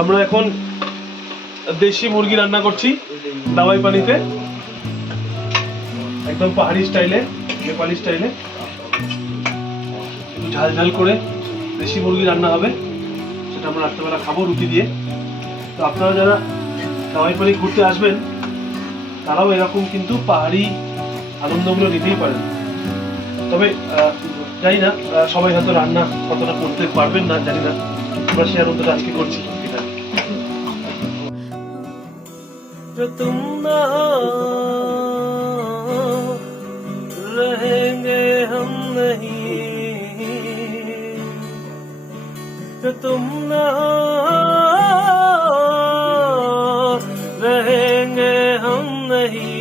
আমরা এখন দেশি মুরগি রান্না করছি দাওয়াই পানিতে, একদম পাহাড়ি স্টাইলে, নেপালি স্টাইলে ঝাল ঝাল করে দেশি মুরগি রান্না হবে। সেটা আমরা রাত্রেবেলা খাবো রুটি দিয়ে। তো আপনারা যারা দাওয়াই পানি ঘুরতে আসবেন তারাও এরকম কিন্তু পাহাড়ি আনন্দগুলো নিতেই পারেন। তবে জানি না সবাই হয়তো রান্না কতটা করতে পারবেন না, জানি না, আমরা সে আনন্দটা আজকে করছি। जो तुम ना हो रहेंगे हम नहीं, जो तुम ना हो रहेंगे हम नहीं,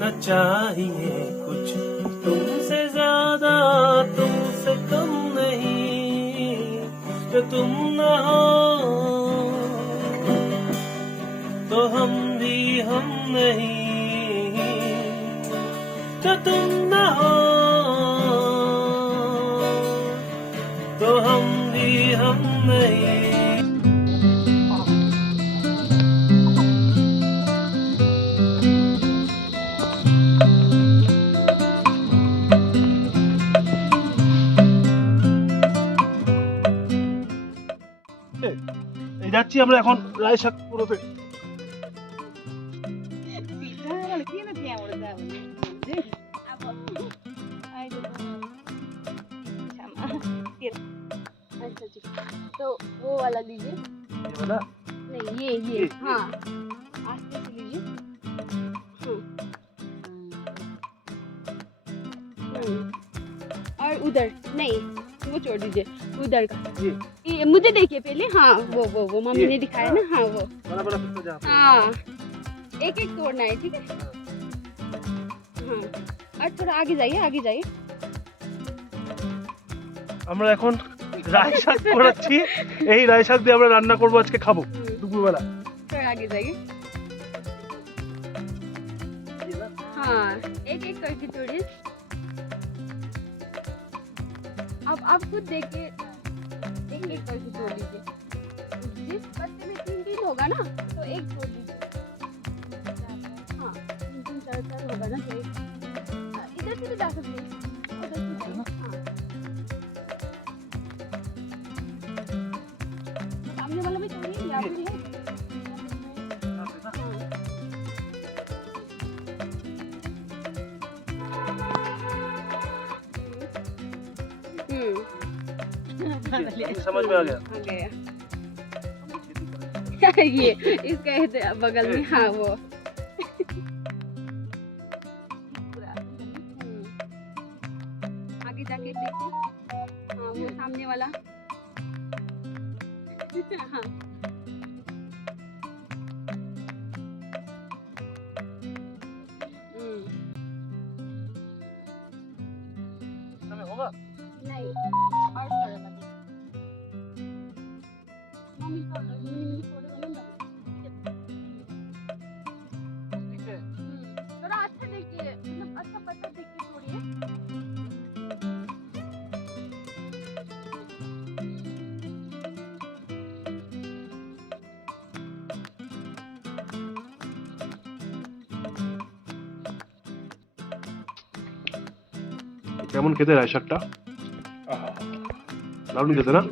न चाहिए कुछ तुमसे ज्यादा तुमसे कम नहीं, जो तुम ना हो तो हम भी हम नहीं, जो तुम न हो तो हम भी हम नहीं। এই যাচ্ছি আমরা এখন রায়সাক পুরোতে। तो वो वाला लीजिए। ये वाला? नहीं ये हाँ आस्ते से लीजिए। और उधर नहीं वो छोड़ दीजिए, उधर का ये मुझे देखिए पहले। हाँ वो मम्मी ने दिखाया ना। हाँ वो बड़ा बड़ा पत्ता जहाँ पे। हाँ एक एक तोड़ना है, ठीक है। हाँ और थोड़ा आगे जाइए, आगे जाइए। আমরা এখন রায়সাক করাচ্ছি। এই রায়সাক দিয়ে আমরা রান্না করব, আজকে খাবো দুপুরবেলা। थोड़ा आगे जाइए। हाँ एक एक करके तोड़िए। अब आप खुद देखिए, एक एक करके तोड़ लीजिए। जिस पत्ते में 3 होगा ना तो एक तोड़ लीजिए। हाँ 3 4 होगा ना तो एक इधर से भी जा सकते हैं, उधर से जाइए। हाँ सामने वाला भी तोड़िए, यहाँ पे है। समझ में आ गया। ये इसका बगल में। हाँ वो आगे जाके देखिए। हाँ वो सामने वाला। हाँ होगा नहीं और थोड़ा लगे। मम्मी थोड़ा लगा। ठीक है। थोड़ा अच्छा देखिए, मतलब अच्छा पत्ता देखिए तोड़िए। কেমন খেতে রায়সাকটা? দারুণ খেতে না?